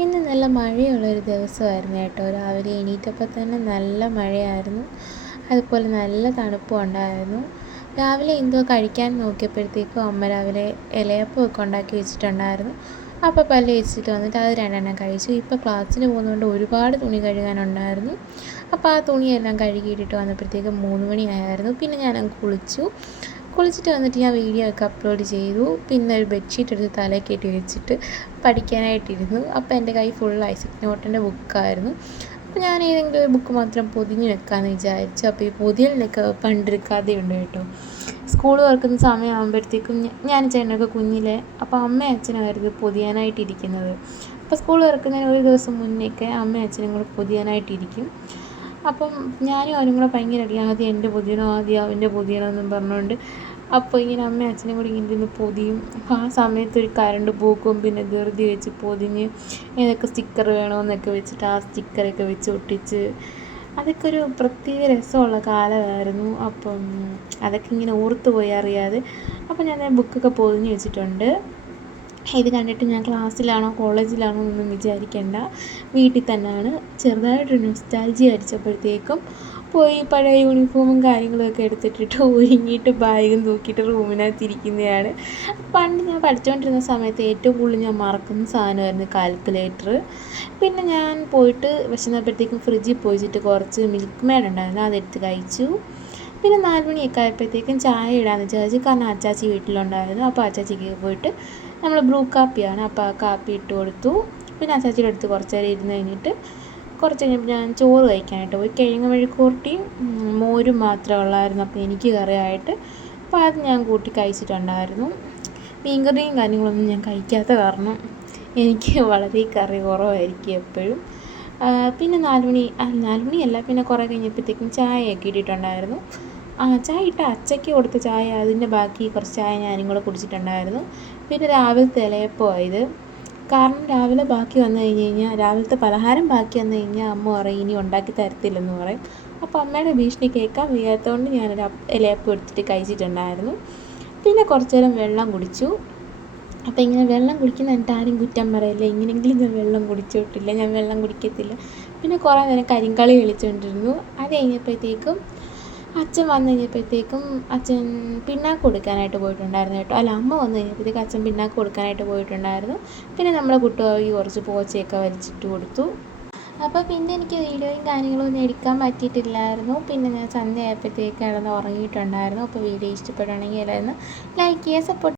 ഇന്ന് നല്ല മഴയുള്ളൊരു ദിവസമായിരുന്നു കേട്ടോ. രാവിലെ എണീറ്റപ്പോൾ തന്നെ നല്ല മഴയായിരുന്നു. അതുപോലെ നല്ല തണുപ്പും ഉണ്ടായിരുന്നു. രാവിലെ എന്തോ കഴിക്കാൻ നോക്കിയപ്പോഴത്തേക്കും അമ്മ രാവിലെ ഇലയപ്പം ഒക്കെ ഉണ്ടാക്കി വെച്ചിട്ടുണ്ടായിരുന്നു. അപ്പോൾ പല്ല് വെച്ചിട്ട് വന്നിട്ട് അത് രണ്ടെണ്ണം കഴിച്ചു. ഇപ്പോൾ ക്ലാസ്സിന് പോകുന്നതുകൊണ്ട് ഒരുപാട് തുണി കഴുകാനുണ്ടായിരുന്നു. അപ്പോൾ ആ തുണിയെല്ലാം കഴുകിയിട്ടിട്ട് വന്നപ്പോഴത്തേക്കും മൂന്ന് മണിയായിരുന്നു. പിന്നെ ഞാനങ്ങ് കുളിച്ചു. കുളിച്ചിട്ട് വന്നിട്ട് ഞാൻ വീഡിയോ ഒക്കെ അപ്ലോഡ് ചെയ്തു. പിന്നെ ഒരു ബെഡ്ഷീറ്റ് എടുത്ത് തലയിൽ കയറ്റി വെച്ചിട്ട് പഠിക്കാനായിട്ടിരുന്നു. അപ്പോൾ എന്റെ കൈ ഫുൾ ഐസക് നോട്ടന്റെ ബുക്കായിരുന്നു അപ്പോൾ ഞാൻ ഏതെങ്കിലും ബുക്ക് മാത്രം പൊതിഞ്ഞ് വെക്കാമെന്ന് വിചാരിച്ചു. അപ്പോൾ ഈ പൊതിയലിനൊക്കെ പണ്ടൊരു കഥയുണ്ട് കേട്ടോ. സ്കൂൾ തുറക്കുന്ന സമയമാകുമ്പോഴത്തേക്കും ഞാൻ ചേട്ടനൊക്കെ കുഞ്ഞിലെ അപ്പോൾ അമ്മയും അച്ഛനായിരുന്നു പൊതിയാനായിട്ടിരിക്കുന്നത്. അപ്പോൾ സ്കൂൾ തുറക്കുന്നതിന് ഒരു ദിവസം മുന്നേക്കെ അമ്മയും അച്ഛനും കൂടെ പൊതിയാനായിട്ടിരിക്കും. അപ്പം ഞാനും അവനും കൂടെ ഭയങ്കര അടി ആദ്യം എന്റെ പുതിയനോ ആദ്യം അവന്റെ പുതിയനോ എന്നും പറഞ്ഞുകൊണ്ട് അപ്പോൾ ഇങ്ങനെ അമ്മയും അച്ഛനും കൂടി ഇങ്ങനെ ഇരുന്ന് പൊതിയും. ആ സമയത്ത് ഒരു കരണ്ട് പൂക്കും പിന്നെ ധൃതി വെച്ച് പൊതിഞ്ഞ് ഏതൊക്കെ സ്റ്റിക്കർ വേണമെന്നൊക്കെ വെച്ചിട്ട് ആ സ്റ്റിക്കറൊക്കെ വെച്ച് ഒട്ടിച്ച് അതൊക്കെ ഒരു പ്രത്യേക രസമുള്ള കാലമായിരുന്നു. അപ്പം അതൊക്കെ ഇങ്ങനെ ഓർത്ത് പോയി അറിയാതെ അപ്പം ഞാൻ ബുക്കൊക്കെ പൊതിഞ്ഞ് വെച്ചിട്ടുണ്ട്. ഇത് കണ്ടിട്ട് ഞാൻ ക്ലാസ്സിലാണോ കോളേജിലാണോ എന്നൊന്നും വിചാരിക്കേണ്ട. വീട്ടിൽ തന്നെയാണ്. ചെറുതായിട്ട് നൊസ്റ്റാൾജി അടിച്ചപ്പോഴത്തേക്കും പോയി പഴയ യൂണിഫോമും കാര്യങ്ങളൊക്കെ എടുത്തിട്ടിട്ട് ഒരുങ്ങിയിട്ട് ബാഗും തൂക്കിയിട്ട് റൂമിനകത്ത് ഇരിക്കുന്നതാണ്. പണ്ട് ഞാൻ പഠിച്ചുകൊണ്ടിരുന്ന സമയത്ത് ഏറ്റവും കൂടുതൽ ഞാൻ മറക്കുന്ന സാധനമായിരുന്നു കാൽക്കുലേറ്റർ പിന്നെ ഞാൻ പോയിട്ട് വിശന്നപ്പോഴത്തേക്കും ഫ്രിഡ്ജിൽ പോയിട്ട് കുറച്ച് മിൽക്ക് മേഡ് ഉണ്ടായിരുന്നു അതെടുത്ത് കഴിച്ചു. പിന്നെ നാല് മണിയൊക്കെ ആയപ്പോഴത്തേക്കും ചായ ഇടാമെന്ന് വിചാരിച്ചു കാരണം അച്ചാച്ചി വീട്ടിലുണ്ടായിരുന്നു. അപ്പോൾ അച്ചാച്ചിക്ക് പോയിട്ട് നമ്മൾ ബ്രൂ കാപ്പിയാണ്. അപ്പോൾ ആ കാപ്പി ഇട്ട് കൊടുത്തു. പിന്നെ അച്ചാച്ചിയുടെ അടുത്ത് കുറച്ച് നേരം ഇരുന്ന് കഴിഞ്ഞിട്ട് കുറച്ച് കഴിഞ്ഞപ്പോൾ ഞാൻ ചോറ് കഴിക്കാനായിട്ട് പോയി. കിഴങ്ങ് മെഴുക്കുവരട്ടിയും മോരും മാത്രമേ ഉള്ളായിരുന്നു. അപ്പോൾ എനിക്ക് കറിയായിട്ട്. അപ്പോൾ അത് ഞാൻ കൂട്ടി കഴിച്ചിട്ടുണ്ടായിരുന്നു. മീൻകറിയും കാര്യങ്ങളൊന്നും ഞാൻ കഴിക്കാത്ത കാരണം എനിക്ക് വളരെ കറി കുറവായിരിക്കും എപ്പോഴും. പിന്നെ നാല് മണി നാല് മണിയല്ല. പിന്നെ കുറേ കഴിഞ്ഞപ്പോഴത്തേക്കും ചായയൊക്കെ ഇട്ടിട്ടുണ്ടായിരുന്നു. ആ ചായ ഇട്ട അച്ചയ്ക്ക് കൊടുത്ത ചായ അതിന്റെ ബാക്കി കുറച്ച് ചായ ഞാനും കൂടെ കുടിച്ചിട്ടുണ്ടായിരുന്നു. പിന്നെ രാവിലത്തെ ഇലയപ്പമായത് കാരണം രാവിലെ ബാക്കി വന്നു കഴിഞ്ഞ് കഴിഞ്ഞാൽ രാവിലത്തെ പലഹാരം ബാക്കി വന്നു കഴിഞ്ഞാൽ അമ്മ പറയും ഇനി ഉണ്ടാക്കി തരത്തില്ലെന്ന് പറയും. അപ്പോൾ അമ്മയുടെ ഭീഷണി കേൾക്കാൻ വയ്യാത്തതുകൊണ്ട് ഞാനൊരു ഇലയപ്പം എടുത്തിട്ട് കഴിച്ചിട്ടുണ്ടായിരുന്നു. പിന്നെ കുറച്ച് നേരം വെള്ളം കുടിച്ചു. അപ്പോൾ ഇങ്ങനെ വെള്ളം കുടിക്കുന്ന എന്നിട്ട് ആരും കുറ്റം പറയില്ല. ഇങ്ങനെങ്കിലും ഞാൻ വെള്ളം കുടിച്ചോട്ടില്ല. ഞാൻ വെള്ളം കുടിക്കത്തില്ല. പിന്നെ കുറേ നേരം കരിങ്കളി കളിച്ചുകൊണ്ടിരുന്നു അത് കഴിഞ്ഞപ്പോഴത്തേക്കും അച്ഛൻ വന്നു കഴിഞ്ഞപ്പോഴത്തേക്കും അച്ഛൻ പിണ്ണാക്ക് കൊടുക്കാനായിട്ട് പോയിട്ടുണ്ടായിരുന്നു കേട്ടോ. അല്ല അമ്മ വന്നു കഴിഞ്ഞപ്പോഴത്തേക്കും അച്ഛൻ പിണ്ണാക്ക് കൊടുക്കാനായിട്ട് പോയിട്ടുണ്ടായിരുന്നു. പിന്നെ നമ്മളെ കുട്ടുകാരി കുറച്ച് പോച്ചയൊക്കെ വലിച്ചിട്ട് കൊടുത്തു. അപ്പോൾ പിന്നെ എനിക്ക് വീഡിയോയും കാര്യങ്ങളും ഒന്നും എടുക്കാൻ പറ്റിയിട്ടില്ലായിരുന്നു. പിന്നെ ഞാൻ സന്ധ്യ ഉറങ്ങിയിട്ടുണ്ടായിരുന്നു. അപ്പോൾ വീഡിയോ ഇഷ്ടപ്പെടുകയാണെങ്കിൽ എല്ലാവരും ലൈക്ക് ചെയ്യുക സപ്പോർട്ട്